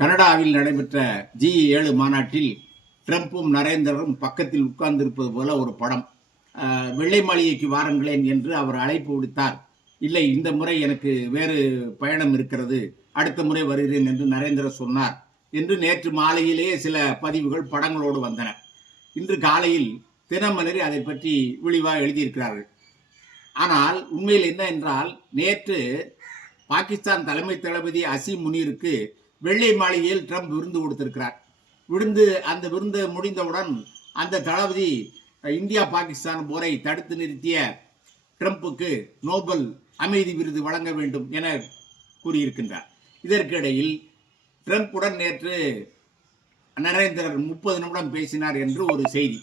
கனடாவில் நடைபெற்ற G7 மாநாட்டில் ட்ரம்ப்பும் நரேந்திரரும் பக்கத்தில் உட்கார்ந்திருப்பது போல ஒரு படம். வெள்ளை மாளிகைக்கு வாருங்களேன் என்று அவர் அழைப்பு விடுத்தார். இல்லை, இந்த முறை எனக்கு வேறு பயணம் இருக்கிறது, அடுத்த முறை வருகிறேன் என்று நரேந்திரர் சொன்னார் என்று நேற்று மாலையிலேயே சில பதிவுகள் படங்களோடு வந்தன. இன்று காலையில் தினமலரில் அதை பற்றி விரிவாக எழுதியிருக்கிறார்கள். ஆனால் உண்மையில் என்ன என்றால், நேற்று பாகிஸ்தான் தலைமை தளபதி அசீம் முனீருக்கு வெள்ளை மாளிகையில் ட்ரம்ப் விருந்து கொடுத்திருக்கிறார். அந்த விருந்து முடிந்தவுடன் அந்த தளபதி இந்தியா பாகிஸ்தான் போரை தடுத்து நிறுத்திய ட்ரம்புக்கு நோபல் அமைதி விருது வழங்க வேண்டும் என கூறியிருக்கின்றார். இதற்கிடையில் ட்ரம்புடன் நேற்று நரேந்திரர் 30 நிமிடம் பேசினார் என்று ஒரு செய்தி.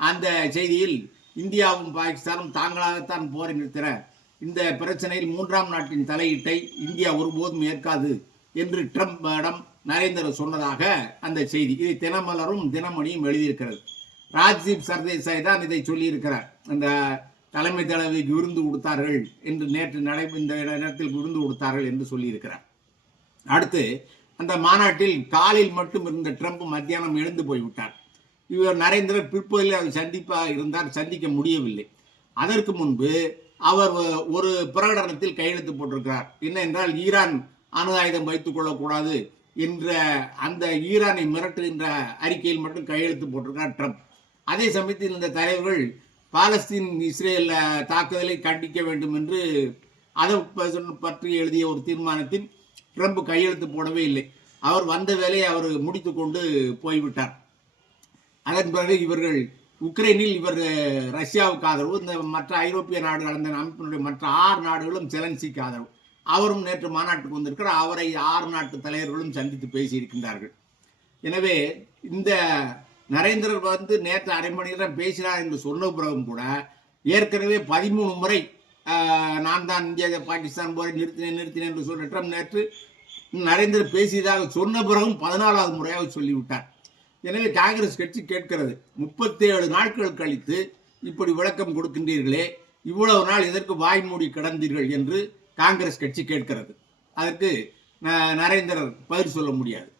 அந்த செய்தியில் இந்தியாவும் பாகிஸ்தானும் தாங்களாகத்தான் போரை நிறுத்தின, இந்த பிரச்சனையில் 3ஆம் நாட்டின் தலையீட்டை இந்தியா ஒருபோதும் ஏற்காது என்று ட்ரம்பிடம் நரேந்திரர் சொன்னதாக அந்த செய்தி. இதை தினமலரும் தினமணியும் எழுதியிருக்கிறது. ராஜ்தீப் சர்தேசாய் தான் இதை சொல்லியிருக்கிறார். அந்த தலைமை தளபதிக்கு விருந்து கொடுத்தார்கள் என்று இந்த நேரத்தில் விருந்து கொடுத்தார்கள் என்று சொல்லியிருக்கிறார். அடுத்து, அந்த மாநாட்டில் காலில் மட்டும் இருந்த ட்ரம்ப் மத்தியானம் எழுந்து போய்விட்டார். இவர் நரேந்திரர் பிற்பகலில் அவர் சந்திக்க முடியவில்லை. அதற்கு முன்பு அவர் ஒரு பிரகடனத்தில் கையெழுத்து போட்டிருக்கிறார். என்ன என்றால், ஈரான் அணு ஆயுதம் வைத்துக் கொள்ளக்கூடாது என்ற அந்த ஈரானை மிரட்டுகின்ற அறிக்கையில் மட்டும் கையெழுத்து போட்டிருக்கிறார் ட்ரம்ப். அதே சமயத்தில் இந்த தலைவர்கள் பாலஸ்தீன் இஸ்ரேல் தாக்குதலை கண்டிக்க வேண்டும் என்று அதை பற்றி எழுதிய ஒரு தீர்மானத்தில் ட்ரம்ப் கையெழுத்து போடவே இல்லை. அவர் வந்த வேலையை அவர் முடித்து கொண்டு போய்விட்டார். அதன் பிறகு இவர்கள் உக்ரைனில் ரஷ்யாவுக்கு ஆதரவு, இந்த மற்ற ஐரோப்பிய நாடுகள், அந்த அமைப்பினுடைய மற்ற 6 நாடுகளும் செலன்சிக்கு ஆதரவு. அவரும் நேற்று மாநாட்டுக்கு வந்திருக்கிறார். அவரை 6 நாட்டு தலைவர்களும் சந்தித்து பேசியிருக்கின்றார்கள். எனவே இந்த நரேந்திரர் நேற்று அரை மணி நேரம் பேசினார் என்று சொன்ன பிறகும் கூட ஏற்கனவே 13 முறை நான் தான் இந்தியா பாகிஸ்தான் போரை நிறுத்தினேன் என்று சொன்ன ட்ரம்ப் நேற்று நரேந்திரர் பேசியதாக சொன்ன பிறகும் 14வது முறையாக சொல்லிவிட்டார். எனவே காங்கிரஸ் கட்சி கேட்கிறது, 37 நாட்கள் கழித்து இப்படி விளக்கம் கொடுக்கின்றீர்களே, இவ்வளவு நாள் இதற்கு வாய்மூடி கிடந்தீர்கள் என்று காங்கிரஸ் கட்சி கேட்கிறது. அதற்கு நரேந்திரர் பதில் சொல்ல முடியாது.